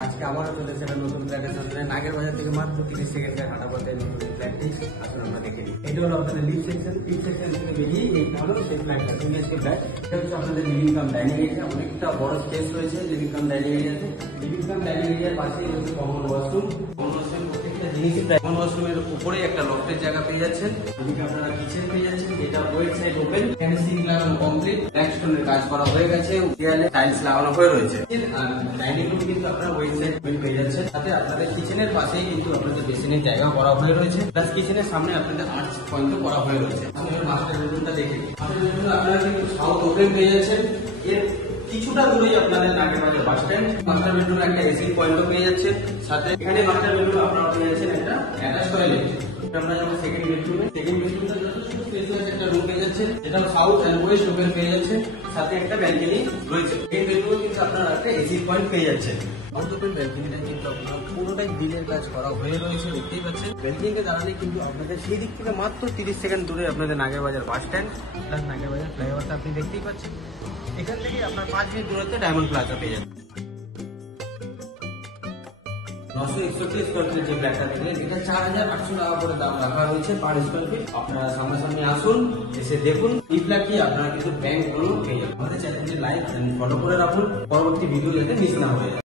আজকে আবারও চলেছে একটা নতুন ফ্ল্যাটের সামনে নাগের বাজার থেকে মাত্র 30 সেকেন্ডের হাঁটা পথে নতুন ফ্ল্যাটটি আসলে আমরা দেখে নিই। এটা হলো আপনাদের লিফট সেকশন থেকে বেরিয়ে এইটা হলো সেই ফ্ল্যাটটা বিএসকে ফ্ল্যাট। এটা হচ্ছে আপনাদের লিভিং কাম ডাইনিং এরিয়া, অনেকটা বড় স্পেস রয়েছে লিভিং কাম ডাইনিং এরিয়াতে। লিভিং কাম ডাইনিং এরিয়ার পাশেই রয়েছে কমন ওয়াশরুম। কমন ওয়াশরুম প্রত্যেকটা জিনিসই প্রায় কমন ওয়াশরুমের উপরেই একটা লফটের জায়গা পেয়ে যাচ্ছেন। এদিকে আপনারা কিচেন পেয়ে যাচ্ছেন, যেটা ওয়েট সাইড ওপেন, এখানে সিঙ্ক লাগানো কমপ্লিট, ব্ল্যাকস্টোনের কাজ করা হয়ে গেছে, দেয়ালে টাইলস লাগানো হয়ে রয়েছে। আর ডাইনিং রুম কিন্তু আপনারা ওয়েট সাইড পেয়ে যাচ্ছেন। সাথে আপনাদের কিচেনের পাশেই কিন্তু আপনাদের বেসিনের জায়গা করা হয়ে রয়েছে, প্লাস কিচেনের সামনে আপনাদের আর্চ পয়েন্ট করা হয়ে রয়েছে। আমি মাস্টার বেডরুমটা দেখে মাস্টার বেডরুমে আপনারা কিন্তু সাউথ ওপেন পেয়ে যাচ্ছেন। এর কিছুটা দূরেই আপনাদের নাগের বাজার বাস স্ট্যান্ড। মাস্টার বেডরুমে একটা এসি পয়েন্টও পেয়ে যাচ্ছেন। সাথে এখানে মাস্টার বেডরুমে আপনারা পেয়ে যাচ্ছেন একটা অ্যাটাচ টয়লেট। আমরা যখন সেকেন্ড বেডরুমে যথেষ্ট স্পেসিয়াস একটা রুম পেয়ে যাচ্ছে, যেটা সাউথ এন্ড ওয়েস্ট ওপেন পেয়ে যাচ্ছে। সাথে একটা ব্যালকনি রয়েছে। এই বেডরুমে কিন্তু আপনারা একটা এসি পয়েন্ট পেয়ে যাচ্ছেন। সাউথ ওপেন ব্যালকনিটা কিন্তু আপনার পুরোটাই গ্রিলের কাজ করা হয়ে রয়েছে, দেখতেই পাচ্ছেন। ব্যালকনিতে দাঁড়ালে কিন্তু আপনাদের সেই দিক থেকে মাত্র 30 সেকেন্ড দূরে আপনাদের নাগের বাজার বাস স্ট্যান্ড প্লাস নাগের বাজার ফ্লাইওভারটা আপনি দেখতেই পাচ্ছেন। এখান থেকে আপনার 5 মিনিট দূরত্বে ডায়মন্ড প্লাজা পেয়ে যাবেন। 961 স্কোয়ার ফিট যে ফ্ল্যাটটা দেখলেন, এটা 4800 টাকা করে দাম রাখা রয়েছে পার স্কোয়ার ফিট। আপনারা সামনাসামনি আসুন, এসে দেখুন এই ফ্ল্যাটটি আপনারা কিন্তু ব্যাংক লোন পেয়ে যাবেন। আমাদের চ্যানেলটি লাইক এন্ড ফলো করে রাখুন, পরবর্তী ভিডিও যাতে মিস না হয়ে যায়।